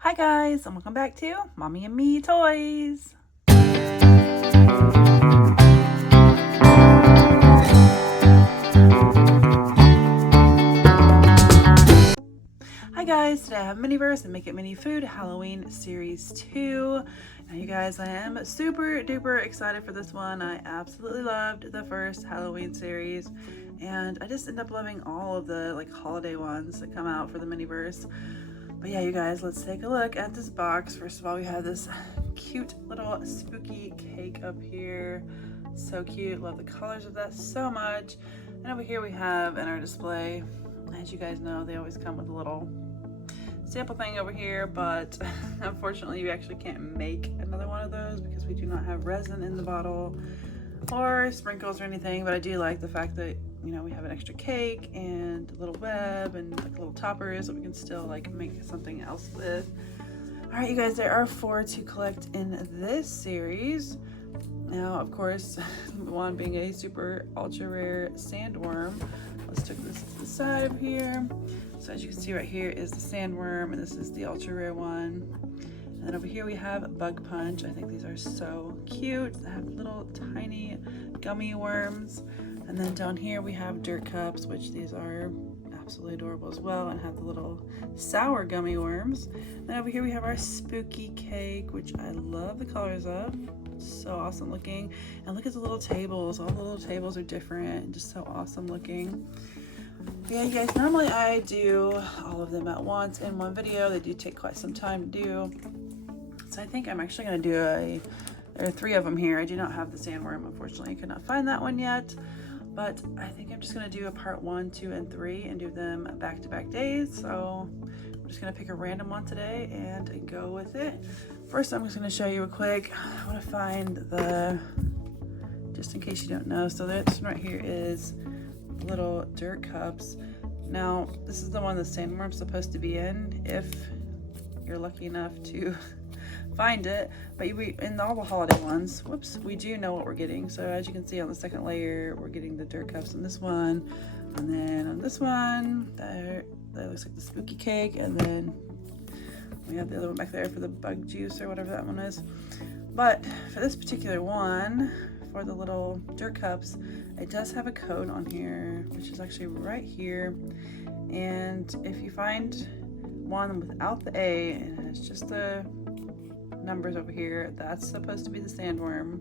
Hi guys, and welcome back to Mommy and Me Toys. Hi guys, today I have Miniverse and Make It Mini Food Halloween Series 2. Now you guys, I am super duper excited for this one. I absolutely loved the first Halloween series, and I just end up loving all of the holiday ones that come out for the Miniverse. But yeah, you guys, let's take a look at this box. First of all, we have this cute little spooky cake up here. So cute, love the colors of that so much. And over here we have in our display, as you guys know, they always come with a little sample thing over here, but unfortunately you actually can't make another one of those because we do not have resin in the bottle or sprinkles or anything. But I do like the fact that, you know, we have an extra cake and a little web and like little toppers that we can still make something else with. All right, you guys, there are 4 to collect in this series. Now, of course, one being a super ultra rare sandworm. Let's take this to the side of here. So as you can see right here is the sandworm, and this is the ultra rare one. And then over here we have bug punch. I think these are so cute. They have little tiny gummy worms. And then down here we have dirt cups, which these are absolutely adorable as well, and have the little sour gummy worms. And then over here we have our spooky cake, which I love the colors of. So awesome looking. And look at the little tables. All the little tables are different and just so awesome looking. But yeah, you guys, normally I do all of them at once in one video. They do take quite some time to do. So I think I'm actually going to do there are 3 of them here. I do not have the sandworm, unfortunately. I could not find that one yet. But I think I'm just going to do a part 1, 2, and 3 and do them back-to-back days. So I'm just going to pick a random one today and go with it. First, I'm just going to show you real quick. I want to find just in case you don't know. So this one right here is little dirt cups. Now, this is the one the sandworm's supposed to be in, if you're lucky enough to find it. But in all the holiday ones, whoops, we do know what we're getting. So as you can see on the second layer, we're getting the dirt cups in this one. And then on this one, that looks like the spooky cake. And then we have the other one back there for the bug juice or whatever that one is. But for this particular one, for the little dirt cups, it does have a code on here, which is actually right here. And if you find one without the A and it's just the numbers over here, that's supposed to be the sandworm.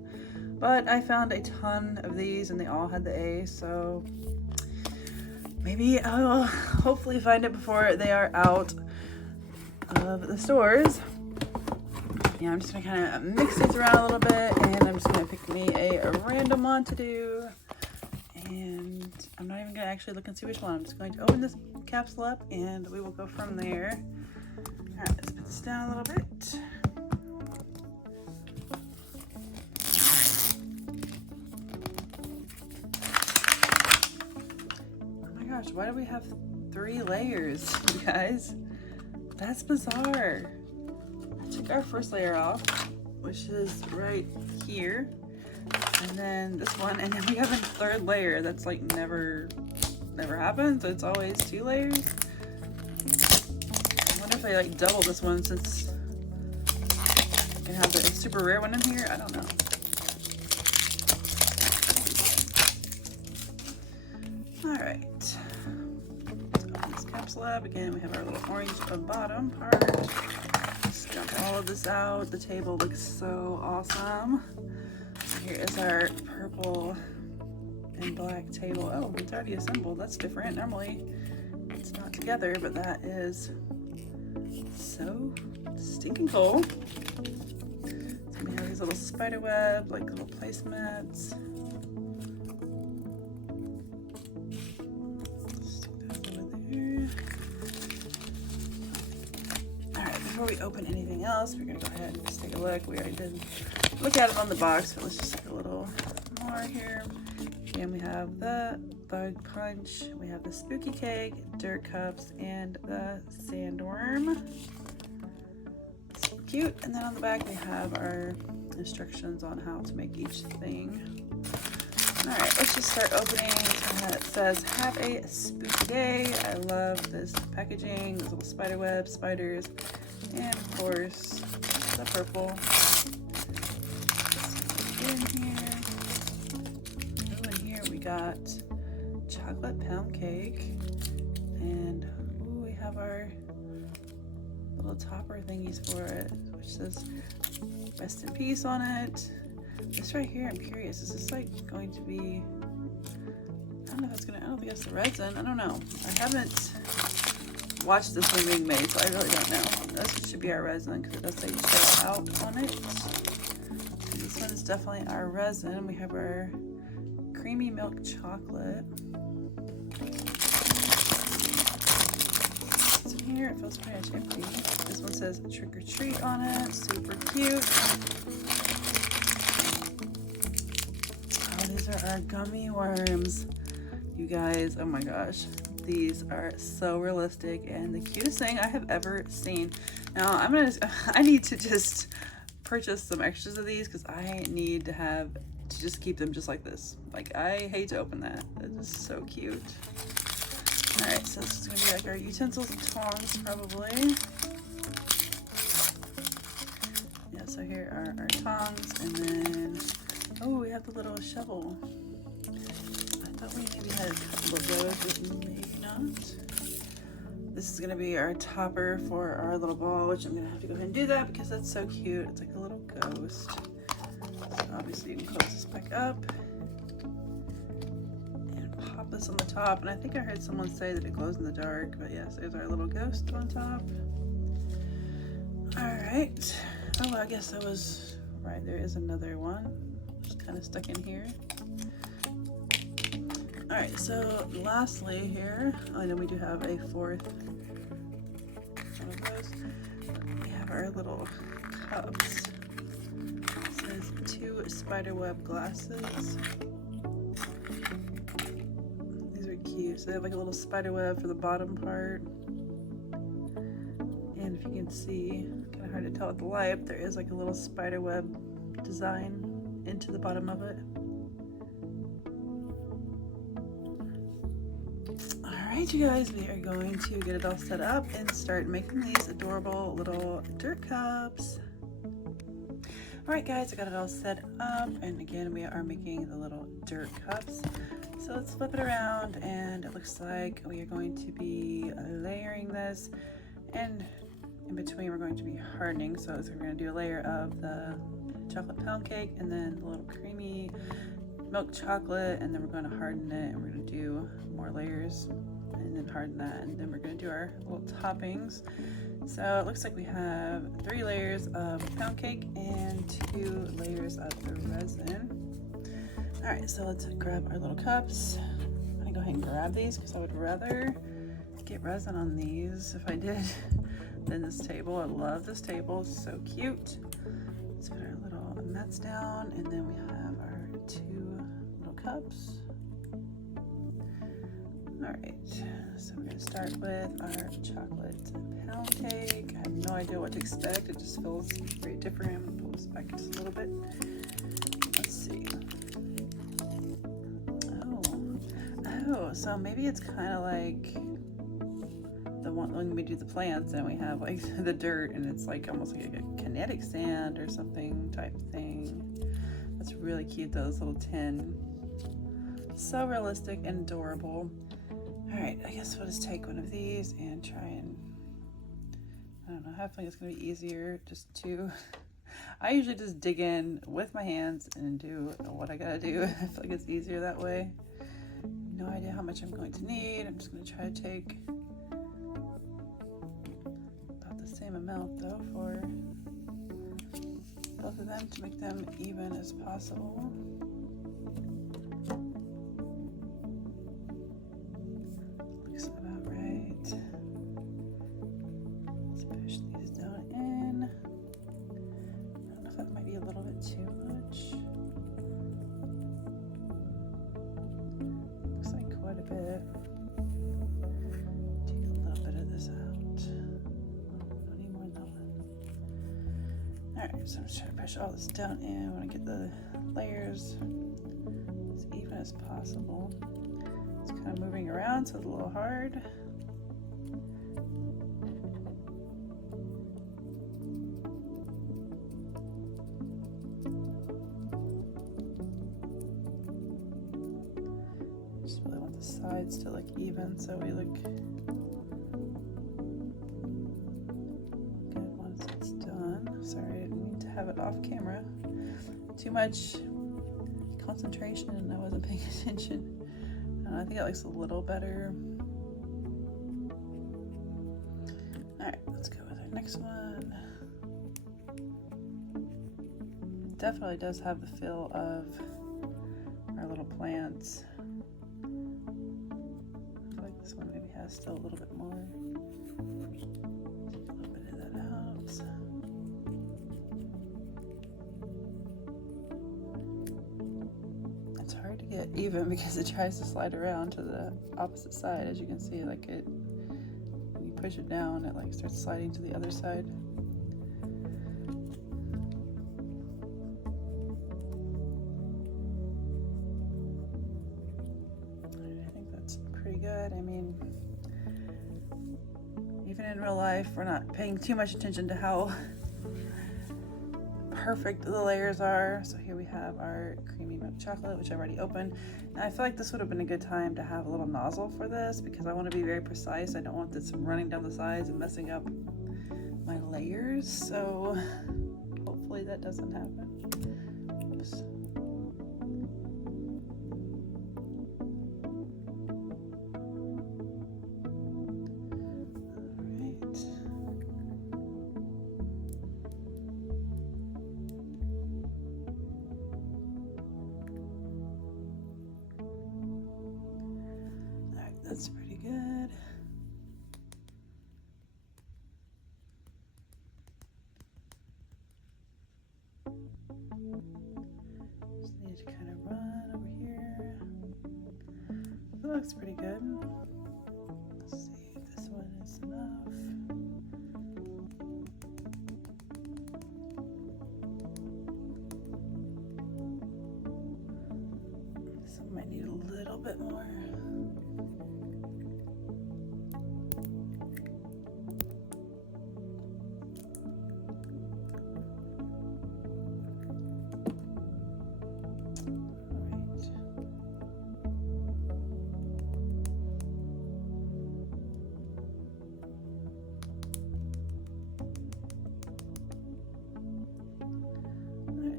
But I found a ton of these and they all had the A, so maybe I'll hopefully find it before they are out of the stores. Yeah, I'm just gonna kind of mix these around a little bit, and I'm just gonna pick me a random one to do. And I'm not even gonna actually look and see which one. I'm just going to open this capsule up and we will go from there. All right, let's put this down a little bit. Oh my gosh, why do we have 3 layers, you guys? That's bizarre. I took our first layer off, which is right here, and then this one, and then we have a 3rd layer that's never happens. So it's always 2 layers. I wonder if they double this one since you can have the super rare one in here. I don't know. All right. Open this capsule up again. We have our little orange bottom part. Just dump all of this out. The table looks so awesome. Here is our purple and black table. Oh, it's already assembled. That's different. Normally it's not together, but that is so stinking cool. So we have these little spider web, little placemats. Before we open anything else, we're gonna go ahead and just take a look. We already did look at it on the box, but let's just take a little more here. And we have the bug punch, we have the spooky cake, dirt cups, and the sandworm. So cute. And then on the back we have our instructions on how to make each thing. All right, let's just start opening. It says, have a spooky day. I love this packaging, these little spider webs, spiders. And of course, the purple. In here. Oh, in here we got chocolate pound cake. And ooh, we have our little topper thingies for it, which says rest in peace on it. This right here, I'm curious, is this like going to be, I don't know if it's gonna, I don't think it's the resin, I don't know. I haven't watched this one being made, so I really don't know. This should be our resin because it does say chill out on it. So this one is definitely our resin. We have our creamy milk chocolate. It's in here, it feels pretty much empty. This one says trick or treat on it, super cute. Oh, these are our gummy worms. You guys, oh my gosh. These are so realistic and the cutest thing I have ever seen. Now I need to just purchase some extras of these because I need to have to just keep them just like this. Like, I hate to open that. It is so cute. All right, so this is gonna be like our utensils and tongs probably. Yeah, so here are our tongs, and then, oh, we have the little shovel. I thought we maybe had a couple of those, but maybe not. This is gonna be our topper for our little ball, which I'm gonna have to go ahead and do that because that's so cute. It's like a little ghost. So obviously you can close this back up and pop this on the top. And I think I heard someone say that it glows in the dark, but yes, there's our little ghost on top. All right. Oh, well, I guess I was right. There is another one, just kind of stuck in here. All right, so lastly here, I know we do have a fourth one of those. We have our little cups. It says 2 spiderweb glasses. These are cute. So they have like a little spiderweb for the bottom part. And if you can see, kind of hard to tell with the light, there is like a little spiderweb design into the bottom of it. Alright, you guys, we are going to get it all set up and start making these adorable little dirt cups. Alright guys, I got it all set up, and again we are making the little dirt cups. So let's flip it around, and it looks like we are going to be layering this, and in between we're going to be hardening. So we're going to do a layer of the chocolate pound cake and then the little creamy milk chocolate, and then we're going to harden it, and we're going to do more layers and then harden that, and then we're going to do our little toppings. So it looks like we have 3 layers of pound cake and 2 layers of the resin. All right, so let's grab our little cups. I'm gonna go ahead and grab these because I would rather get resin on these if I did than this table. I love this table, it's so cute. Let's put our little mats down, and then we have our 2 little cups. All right, so we're gonna start with our chocolate pound cake. I have no idea what to expect. It just feels very different. I'm gonna pull this back just a little bit. Let's see. Oh, so maybe it's kind of like the one when we do the plants and we have like the dirt, and it's like almost like a kinetic sand or something type thing. That's really cute, those little tin. So realistic and adorable. All right, I guess we'll just take one of these and try and, I don't know, I have a feeling it's gonna be easier just to, I usually just dig in with my hands and do what I gotta do. I feel like it's easier that way. No idea how much I'm going to need. I'm just gonna try to take about the same amount though for both of them to make them even as possible. Looks about right. Let's push these down in. I don't know if that might be a little bit too much. Looks like quite a bit. Take a little bit of this out. Not any more than that. Alright, so I'm just trying to push all this down in. I want to get the layers as even as possible. It's kind of moving around, so it's a little hard. sides to look even, so we look good once it's done. Sorry, I didn't mean to have it off camera. Too much concentration and I wasn't paying attention. I think it looks a little better. Alright, let's go with our next one. It definitely does have the feel of our little plants. I feel like this one maybe has still a little bit more. Take a little bit of that out. It's hard to get even because it tries to slide around to the opposite side. As you can see, like when you push it down, it like starts sliding to the other side. Good. I mean, even in real life, we're not paying too much attention to how perfect the layers are. So here we have our creamy milk chocolate, which I've already opened. And I feel like this would have been a good time to have a little nozzle for this because I want to be very precise. I don't want this running down the sides and messing up my layers. So hopefully that doesn't happen. Oops. That's pretty good. Just need to kind of run over here. That looks pretty good. Let's see if this one is enough. This one might need a little bit more.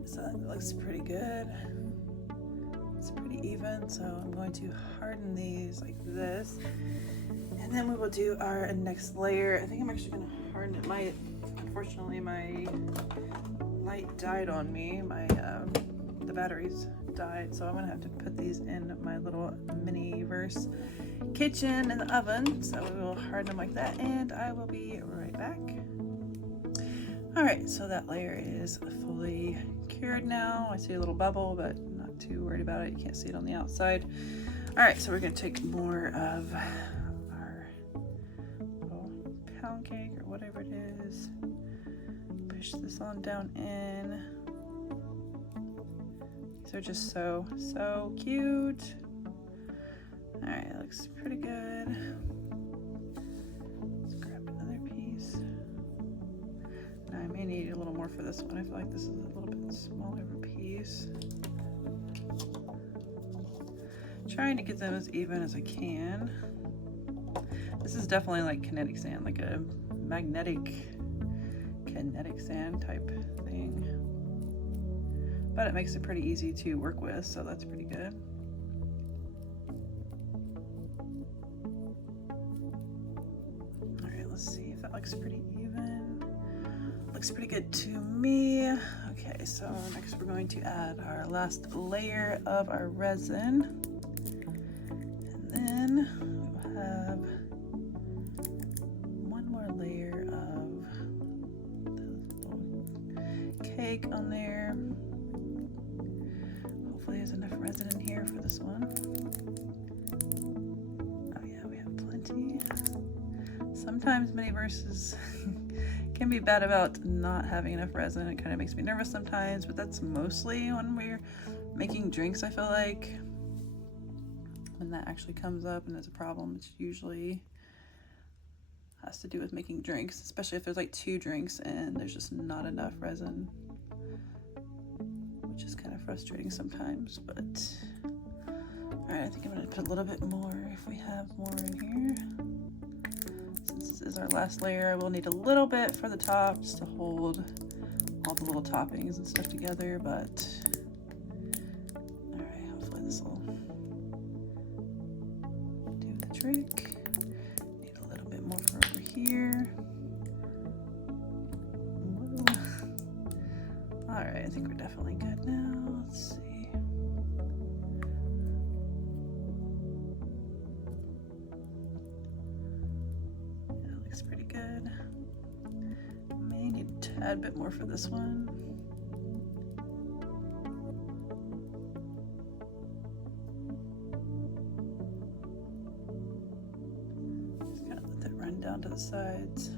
So that looks pretty good. It's pretty even, so I'm going to harden these like this. And then we will do our next layer. I think I'm actually going to harden it. Unfortunately, my light died on me. The batteries died, so I'm going to have to put these in my little Miniverse kitchen in the oven. So we will harden them like that, and I will be right back. Alright, so that layer is fully cured now. I see a little bubble, but I'm not too worried about it. You can't see it on the outside. Alright, so we're going to take more of our little pound cake or whatever it is. Push this on down in. These are just so cute. Alright, it looks pretty good. Let's grab another piece. I may need a little more for this one. I feel like this is a little bit smaller of a piece. Trying to get them as even as I can. This is definitely like kinetic sand, like a kinetic sand type thing. But it makes it pretty easy to work with, so that's pretty good. All right, let's see if that looks pretty even. Looks pretty good to me. Okay, so next we're going to add our last layer of our resin. And then we'll have one more layer of the little cake on there. Hopefully there's enough resin in here for this one. Oh yeah, we have plenty. Sometimes Miniverses can be bad about not having enough resin. It kind of makes me nervous sometimes, but that's mostly when we're making drinks. I feel like when that actually comes up and there's a problem, it's usually has to do with making drinks, especially if there's like 2 drinks and there's just not enough resin, which is kind of frustrating sometimes. But Alright, I think I'm going to put a little bit more if we have more in here. Since this is our last layer, I will need a little bit for the top just to hold all the little toppings and stuff together, but alright, hopefully this will do the trick. Need a little bit more for over here. Alright, I think we're definitely good now. Let's see. Pretty good. May need a tad bit more for this one. Just kind of let that run down to the sides.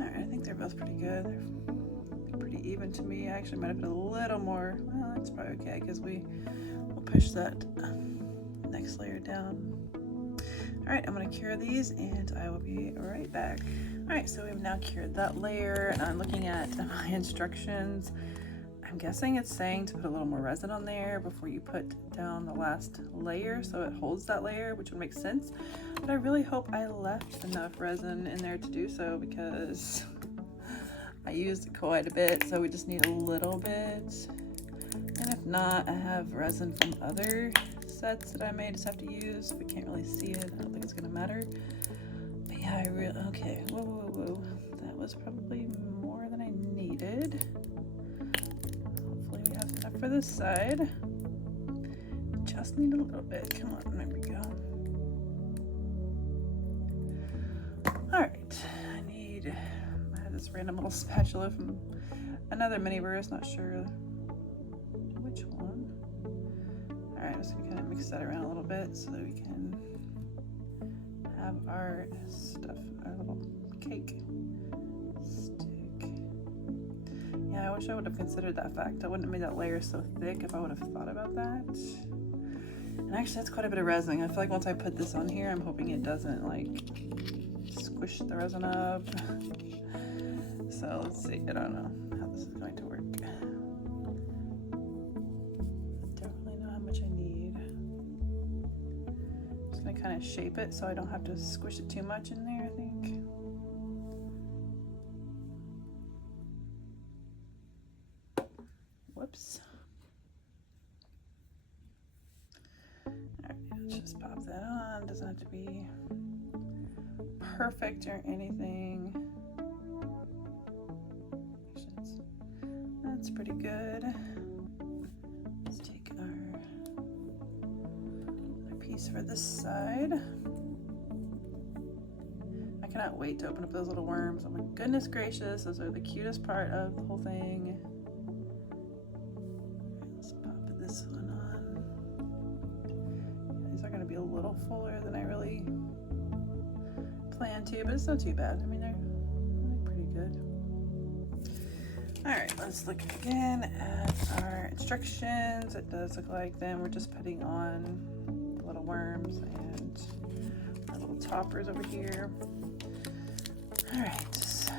Alright, I think they're both pretty good. They're pretty even to me. I actually might have put a little more. Well, that's probably okay because we'll push that next layer down. Alright, I'm going to cure these and I will be right back. Alright, so we've now cured that layer and I'm looking at my instructions. I'm guessing it's saying to put a little more resin on there before you put down the last layer so it holds that layer, which would make sense. But I really hope I left enough resin in there to do so because I used quite a bit, so we just need a little bit. And if not, I have resin from other sets that I may just have to use. If we can't really see it, I don't think it's gonna matter. But yeah, okay, whoa. That was probably more than I needed. Hopefully we have enough for this side. Just need a little bit, come on, there we go. All right, I have this random little spatula from another Miniverse, not sure which one. All right, I'm just gonna kind of mix that around a little bit so that we can have our stuff, our little cake stick. Yeah, I wish I would have considered that fact. I wouldn't have made that layer so thick if I would have thought about that. And actually, that's quite a bit of resin. I feel like once I put this on here, I'm hoping it doesn't like squish the resin up. So let's see, I don't know how this is going to work. Kind of shape it so I don't have to squish it too much in there, I think. Whoops. Alright, let's just pop that on. Doesn't have to be perfect or anything. That's pretty good. Let's take our piece for this side. I cannot wait to open up those little worms. Oh my goodness gracious, those are the cutest part of the whole thing. Let's pop this one on. These are going to be a little fuller than I really planned to, but it's not too bad. I mean, they're pretty good. Alright, let's look again at our instructions. It does look like then we're just putting on little worms and our little toppers over here. Alright,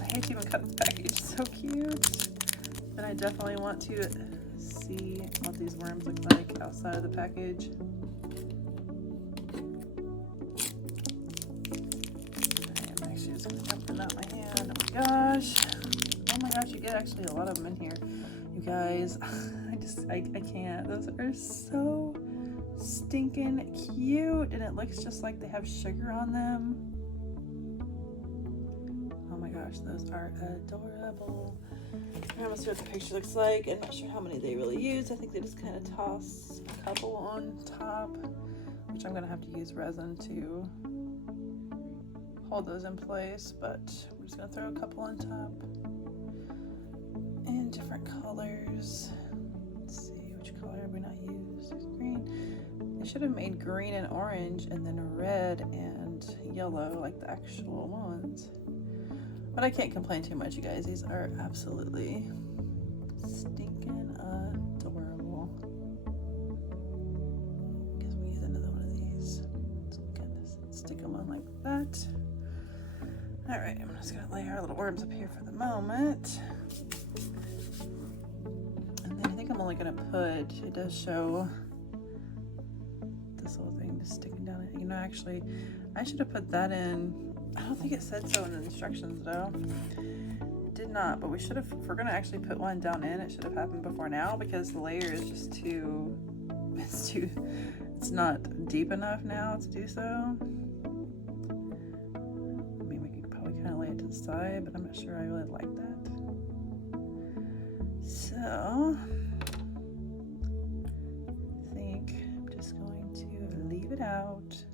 I hate to even cut the package, it's so cute. But I definitely want to see what these worms look like outside of the package. I'm actually just going to dump them out my hand. Oh my gosh, you get actually a lot of them in here. You guys, I can't. Those are so stinking cute, and it looks just like they have sugar on them. Oh my gosh, those are adorable. I'm gonna see what the picture looks like. I'm not sure how many they really use. I think they just kind of toss a couple on top, which I'm gonna have to use resin to hold those in place, but we're just gonna throw a couple on top in different colors. Let's see, which color have we not used? Green. I should have made green and orange and then red and yellow like the actual ones. But I can't complain too much, you guys. These are absolutely stinking adorable. I guess we use another one of these. Let's stick them on like that. All right, I'm just gonna lay our little worms up here for the moment. And then I think I'm only gonna put, it does show this little thing just sticking down. You know, actually, I should have put that in. I don't think it said so in the instructions though. It did not, but we should have, if we're gonna actually put one down in, it should have happened before now because the layer is just too, it's not deep enough now to do so. I mean, we could probably kind of lay it to the side, but I'm not sure I really like that. So, I think I'm just going to leave it out.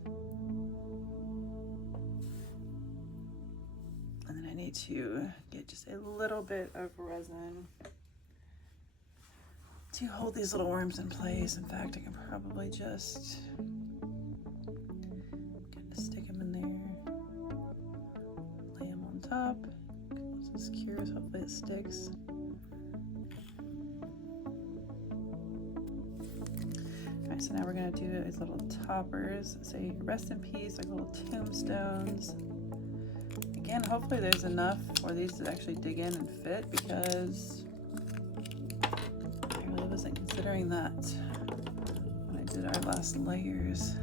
And then I need to get just a little bit of resin to hold these little worms in place. In fact, I can probably just kind of stick them in there, lay them on top. This is curious, hopefully it sticks. Alright, so now we're gonna do these little toppers, say rest in peace, like little tombstones. Again, hopefully there's enough for these to actually dig in and fit because I really wasn't considering that when I did our last layers.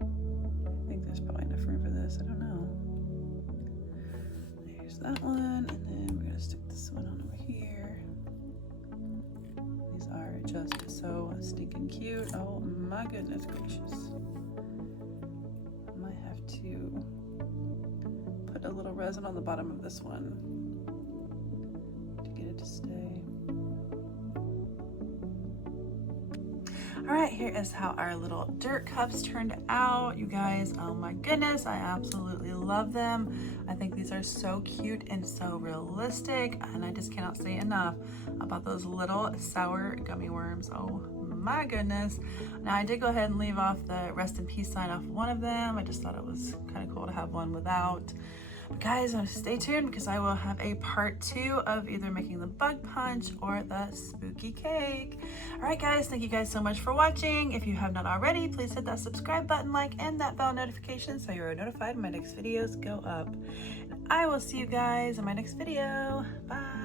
I think there's probably enough room for this, I don't know. There's that one, and then we're gonna stick this one on over here. These are just so stinking cute. Oh my goodness gracious. I might have to put a little resin on the bottom of this one to get it to stay. All right, here is how our little dirt cups turned out. You guys, oh my goodness, I absolutely love them. I think these are so cute and so realistic, and I just cannot say enough about those little sour gummy worms. Oh my goodness. Now I did go ahead and leave off the rest in peace sign off one of them. I just thought it was kind of cool to have one without. But guys, stay tuned because I will have a part 2 of either making the bug punch or the spooky cake. All right, guys, thank you guys so much for watching. If you have not already, please hit that subscribe button, like, and that bell notification so you are notified when my next videos go up. And I will see you guys in my next video. Bye.